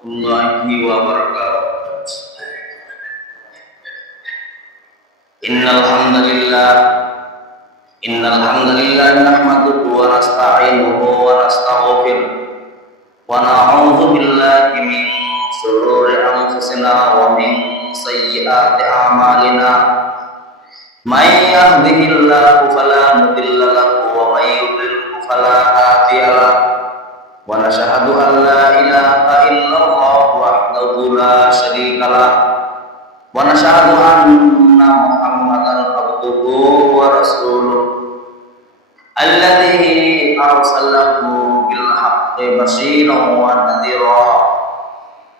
warahmatullahi wabarakatuh. Innal hamdalillah nahmaduhu wa nasta'inuhu wa nastaghfiruh wa na'udzu billahi min shururi anfusina wa min sayyiati a'malina. May yahdihillahu fala mudilla lahu wa may yudlil fala hadiya lahu. Wa nashhadu an la ilaha illallah wahdahu la syarika lah wa nashhadu anna Muhammadan abduhu wa rasuluh alladzi arsalahu bil haqqi basyiran wa nadhira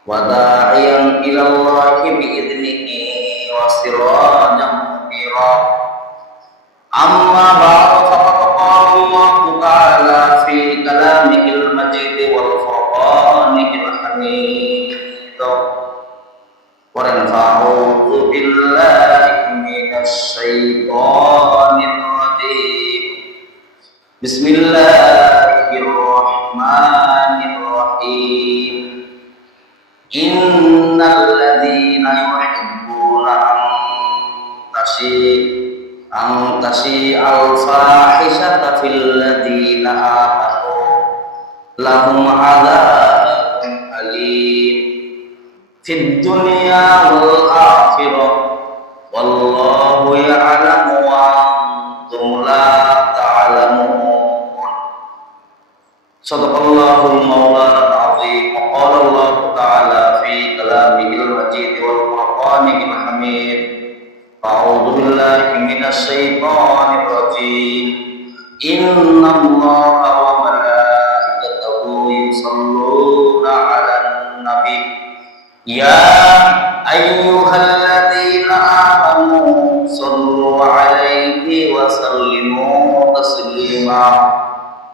wa da'iyan ila Allahi bi idnihi wa sirajan munira. Amma ba'du, faqad qala Allahu ta'ala fi kalamihil majid wal furqanil hamid. Wa na'udzu billahi minasy syaithanir rajim. Bismillahirrahmanirrahim. Innal ladzina yuhibbuna an tashi'al fahishata fil ladzina amanu lahum 'adzabun alim fid dunya wal akhirah wallahu ya'lamu wa antum la ta'lamun. Shadaqallahul mawlana al-'azim. Wa qala Allah ta'ala fi kalamihil majid wal furqanil hamid. A'udzu billahi minasy syaithanir rajim. Innallaha wa malaikatahu yusholluna 'alan nabi. Ya ayyuhalladzina amanu shallu 'alaihi wa sallimu taslima.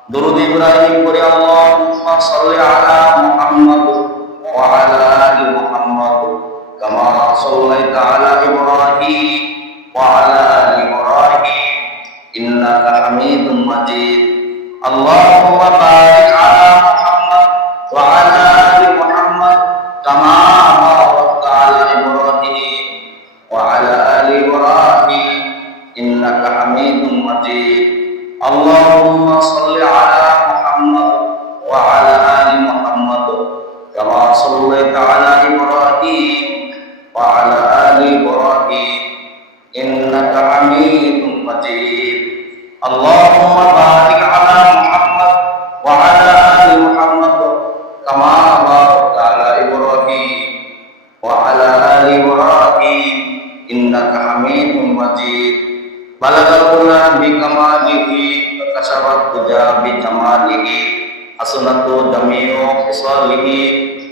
Durud Ibrahim qul Allahumma shalli 'ala Muhammad wa 'ala ali Muhammad kama shallaita 'ala Ibrahim wa 'ala ali Ibrahim innaka Hamidum Majid. Allahumma barik 'ala Muhammad wa 'ala ali Muhammad kama barakta 'ala Ibrahim wa 'ala ali Ibrahim innaka Hamidum Majid. Allahumma shalli 'ala Muhammad wa 'ala ali Muhammad kama shallaita 'ala Ibrahim wa 'ala ali Ibrahim innaka Hamidum Majid. Allahumma barik 'ala Muhammad wa 'ala ali Muhammad kama barakta 'ala Ibrahim wa 'ala ali Ibrahim innaka Hamidum Majid. Balagal ula bi kamalihi wa kasabat tuja bi jamalihi hasunatu jami'u khisalihi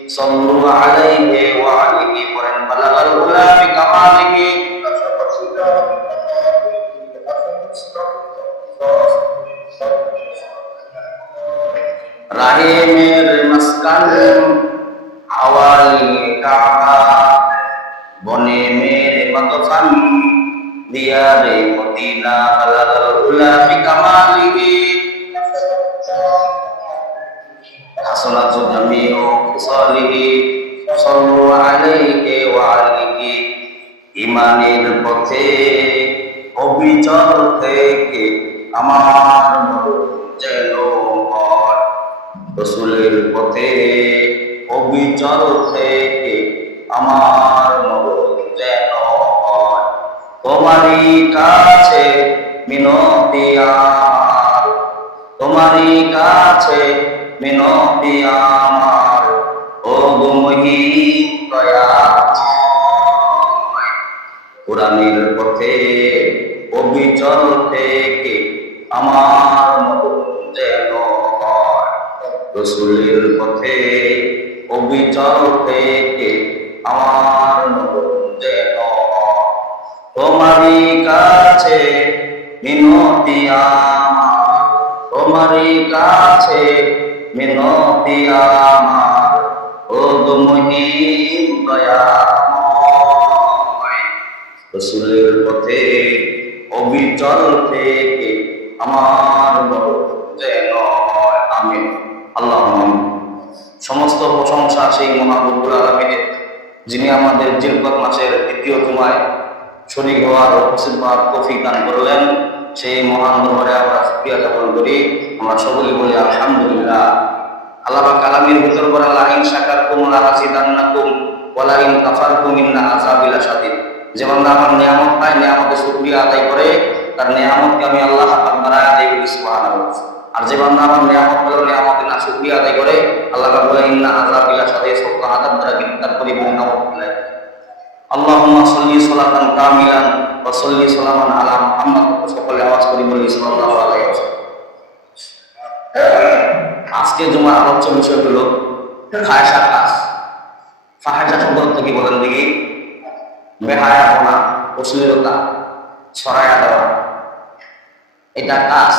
sallu 'alaihi wa alihi wa balagal ula bi kamalihi kasabat tuja rahimir maskan awali ka'bah boni mere matofan diyare mutina balagal ula bi kamalihi hasanatu jami'u qisalihi sallu 'alaihi wa alihi imanir পথে অবিচল থেকে আমার যেন হয় রাসূলের পথে অবিচল থেকে আমার যেন হয় তোমারই কাছে মিনতি আমার তোমারই কাছে মিনতি আমার ও গো মহিম দয়াময় কোরআনের পথে অবিচল থেকে আমার যেন হয় রাসূলের পথে অবিচল থেকে আমার যেন তোমারই কাছে মিনতি আমার তোমারই কাছে মিনতি আমার ও গো মহিম দয়াময় রাসূলের পথে অবিচল থেকে আমার যেন হয়। আমিন। আল্লাহুম্মা সমস্ত প্রশংসা সেই মহান রব্বুল আলামিনের, যিনি আমাদের জিলকত মাসের দ্বিতীয় জুমায় শরীক হওয়ার উপস্থিত হওয়ার তৌফিক দান করলেন। সেই মহান দরবারে আমরা শুকরিয়া জ্ঞাপন করি। আমরা সকলে বলি আলহামদুলিল্লাহ। আল্লাহ পাক কালামের ভিতর বলেন, লা ইন শাকারতুম লা আযিদান্নাকুম ওয়া লা ইন কাফারতুম ইন্না আযাবি লাশাদীদ। যে বান্দা আমার নিয়ামত পায়, নিয়ামতের শুকরিয়া আদায় করে, তার নিয়ামতকে আমি আল্লাহ পাক বাড়ায় আদায় করি সুবহানাল্লাহ। আর যে বান্দা আমার নিয়ামত পেল, নিয়ামতের না শুকরিয়া আদায় করে, আল্লাহ পাক বলে ইন্না আযাবি লাশাদীদ, সত্য আযাব দ্বারা গ্রেফতার করি নিয়ামত দিলেন। আল্লাহুম্মা সাল্লি সালাতান কামিলান ওয়া সাল্লি সালামান আলা মুহাম্মাদ। সকলে আওয়াজ করি বলি সাল্লাল্লাহু আলাইহি ওয়াসাল্লাম। আজকে জুমার আলোচ্য বিষয় হলো ফাহিশা কাজ। ফাহিশা শব্দ অর্থ কি বলেন দেখি? বেহায়াপনা, অশ্লীলতা ছড়ায়া দেওয়া, এটা কাজ।